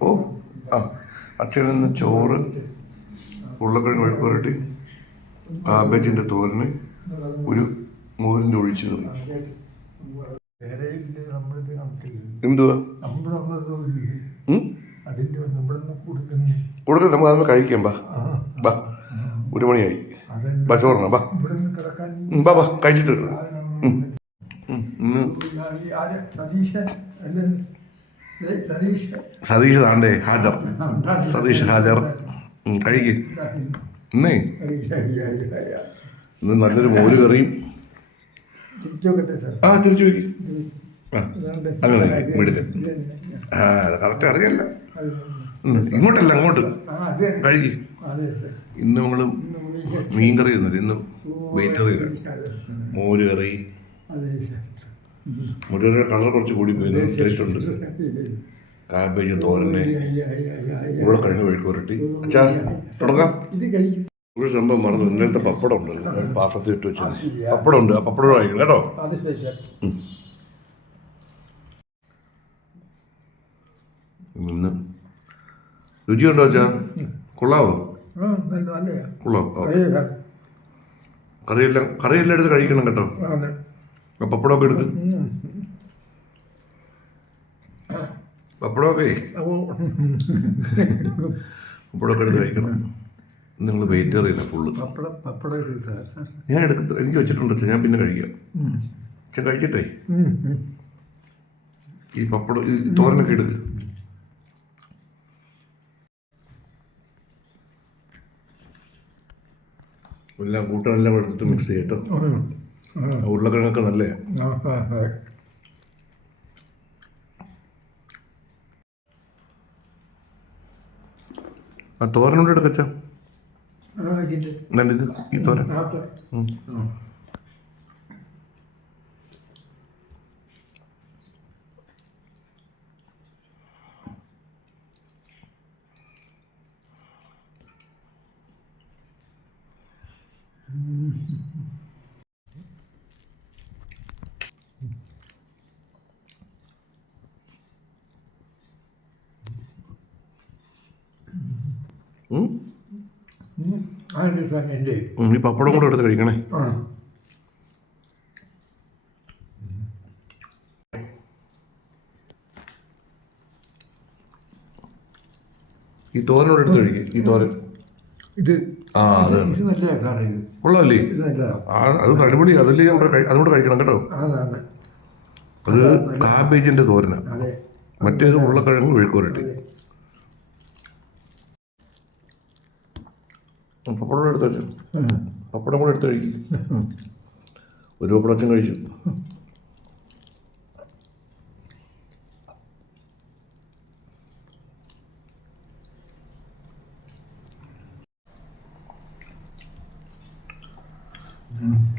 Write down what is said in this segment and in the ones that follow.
ഓ ആ. അച്ഛനിൽ നിന്ന് ചോറ് ഉരുളക്കിഴങ്ങ് മെഴുക്കുവരട്ടി കാബേജിന്റെ തോരന് ഒരു മോരിന്റെ ഒഴിച്ചു കറി. എന്തുവാ? നമുക്ക് അതൊന്ന് കഴിക്കാം ബാ. ബാ. ഒരു മണിയായി. ബാ ചോറിനാ ബാ. ബാ ബാ കഴിച്ചിട്ട് ഇന്ന് സതീഷ് താണ്ടേ ഹാജർ. സതീഷ് ഹാജർ. കഴിക്ക്. ഇന്നേ. ഇന്ന് നല്ലൊരു മോര് കറിയും. ആ തിരിച്ചു അങ്ങനെ മിടുക്കൻ ആ അത് കറക്റ്റ് അറിയല്ല. ഇങ്ങോട്ടല്ല അങ്ങോട്ട്. കഴിക്ക്. ഇന്ന് നമ്മൾ മീൻ കറി തന്നില്ല ഇന്ന് വെയിറ്റ് കറി. മോര് കറി. സാർ കളർ കുറച്ച് കൂടി ടേസ്റ്റ് ഉണ്ട്. കാബേജ് തോരന് ഉരുളക്കിഴങ്ങ് വെഴുക്ക് പുരട്ടി. അച്ഛാ തുടങ്ങാം. ഒരു സംഭവം മറന്നു. ഇന്നലത്തെ പപ്പടം ഉണ്ടല്ലോ. പാത്രത്തിൽ ഇട്ട് വെച്ചത് പപ്പടം ഉണ്ട് ആ പപ്പടം കഴിക്കണം കേട്ടോ? ഇന്ന്. രുചിയുണ്ടോ അച്ഛാ? കൊള്ളാവോ? കൊള്ളാം. കറിയെല്ലാം കറിയെല്ലാം എടുത്ത് കഴിക്കണം കേട്ടോ. പപ്പടമൊക്കെ എടുക്ക്. പപ്പടമൊക്കെ? അപ്പോൾ പപ്പടമൊക്കെ എടുത്ത് കഴിക്കണം. നിങ്ങൾ വെയിറ്റ് അറിയില്ല ഫുള്ള് പപ്പടം പപ്പടം എടുക്കും സാർ സാർ ഞാൻ എടുക്ക എനിക്ക് വെച്ചിട്ടുണ്ട് ഞാൻ പിന്നെ കഴിക്കാം. പക്ഷെ കഴിച്ചിട്ടേ. ഈ പപ്പടം ഈ തോരനൊക്കെ എടുക്ക്. എല്ലാം കൂട്ടാനെല്ലാം എടുത്തിട്ട് മിക്സ് ചെയ്യട്ടോ ഉരുളക്കിഴങ്ങൊക്കെ നല്ലേ? ആ, തോരനോട് എടുക്കച്ച ഈ തോരൻ. അതുണ്ട് സാർ ഈ പപ്പടം കൂടെ എടുത്ത് കഴിക്കണേ. ആ. ഈ തോരനോട് എടുത്ത് കഴിക്കും ഈ തോരൻ. ഇത് ആ അത് ഇത് നല്ലതാണ് സാറേ ഇത്. കൊള്ളാമല്ലേ ഇത് നല്ലതാണ് ആ അത് അടിപൊളി അതല്ലേ നമ്മുടെ കഴി- അതുകൊണ്ട് കഴിക്കണം കേട്ടോ. അതെ അതെ. അത് കാബേജിന്റെ തോരനാണ് അതെ. മറ്റേത് ഉരുളക്കിഴങ്ങ് മെഴുക്കുവരട്ടി അതെ ഉം, പപ്പടം കൂടെ എടുത്ത് വെച്ചു പപ്പടം കൂടെ എടുത്ത് കഴിക്കും ഒരു പപ്പടച്ചും കഴിച്ചു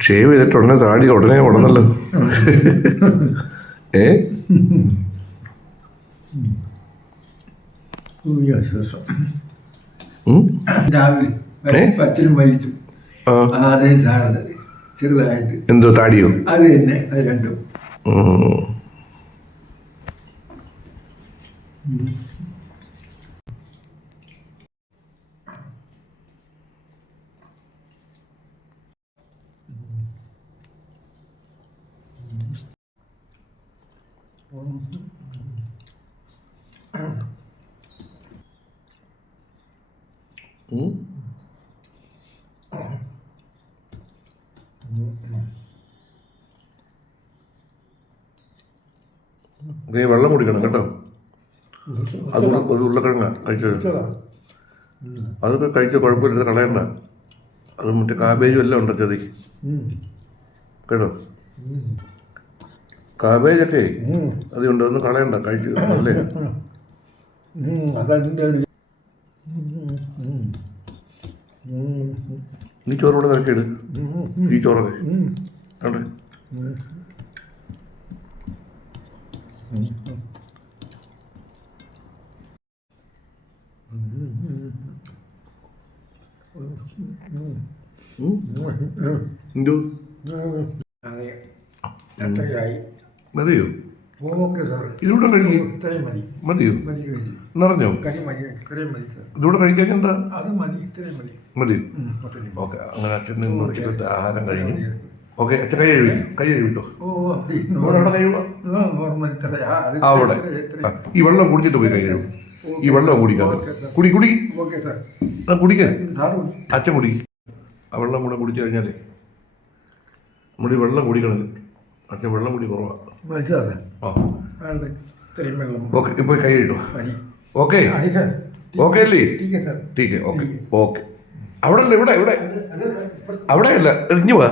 ഷേവ് ചെയ്തിട്ട് ഉടനെ താടി ഉടനെ ഉടനല്ലോ ഏ? രാവിലെ ഏ? മരിച്ചു. അതേ സാധനം. ചെറുതായിട്ട്. എന്തോ താടിയോ? അത് തന്നെ അത് രണ്ടും. ഉം. നീ വെള്ളം കുടിക്കണം കേട്ടോ. അത് അത് ഉരുളക്കിഴങ്ങ കഴിച്ചത് അതൊക്കെ കഴിച്ച കുഴപ്പമില്ല കളയണ്ട. അത് മറ്റേ കാബേജും എല്ലാം ഉണ്ട് ചതി കേട്ടോ? കാബേജൊക്കെ അതുകൊണ്ട് ഒന്നും കളയണ്ട കഴിച്ച് അല്ലേ? നീ ചോറോടെ നിറക്കിയിട് ഈ ചോറൊക്കെ. കണ്ടേ? എന്തോ അതെ രണ്ടരയായി മതിയോ? ഓക്കെ സാർ ഇതിലൂടെ കഴിക്കും ഇത്രയും മതി മതിയോ? മതി നിറഞ്ഞോ? കറി മതി ഇത്രയും മതി സാർ ഇതിലൂടെ കഴിക്കാൻ എന്താ? അത് മതി ഇത്രയും മതി. ഓക്കെ അങ്ങനെ അച്ഛൻ നിന്ന് ഉച്ചക്കത്തെ ആഹാരം കഴിഞ്ഞു. ഓക്കെ എത്ര കൈ എഴുതി? കൈ എഴുതിട്ടോ? അവിടെ. ഈ വെള്ളം കുടിച്ചിട്ട് പോയി കൈ ഈ വെള്ളം കുടിക്കാം. കുടി കുടി. കുടിക്കാൻ അച്ഛൻ കുടി. ആ വെള്ളം കൂടെ കുടിച്ചു കഴിഞ്ഞാലേ നമ്മുടെ ഈ വെള്ളം കുടിക്കണം. അച്ഛൻ വെള്ളം കുടി കുറവാണ് ഓക്കെ ഇപ്പോൾ കൈ ഇട്ടു ഓക്കെ ഓക്കെ അല്ലേ? ഓക്കെ ഓക്കെ അവിടെ അല്ല ഇവിടെ ഇവിടെ. അവിടെ അല്ല എഴിഞ്ഞു പോവാ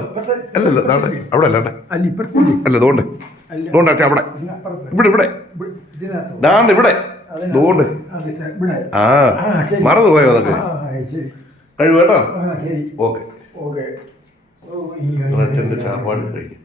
അല്ല അല്ല അവിടെ അവിടെ. അല്ല അല്ല അതുകൊണ്ട്. അതുകൊണ്ട് അച്ഛാ അവിടെ. ഇവിടെ ഇവിടെ. ദാണ്ട് ഇവിടെ. അതുകൊണ്ട്. ആ മറന്നു പോയോ അതൊക്കെ? കഴിവ് കേട്ടോ? ഓക്കെ. അച്ഛന്റെ ചാപ്പാട് കഴിക്കും.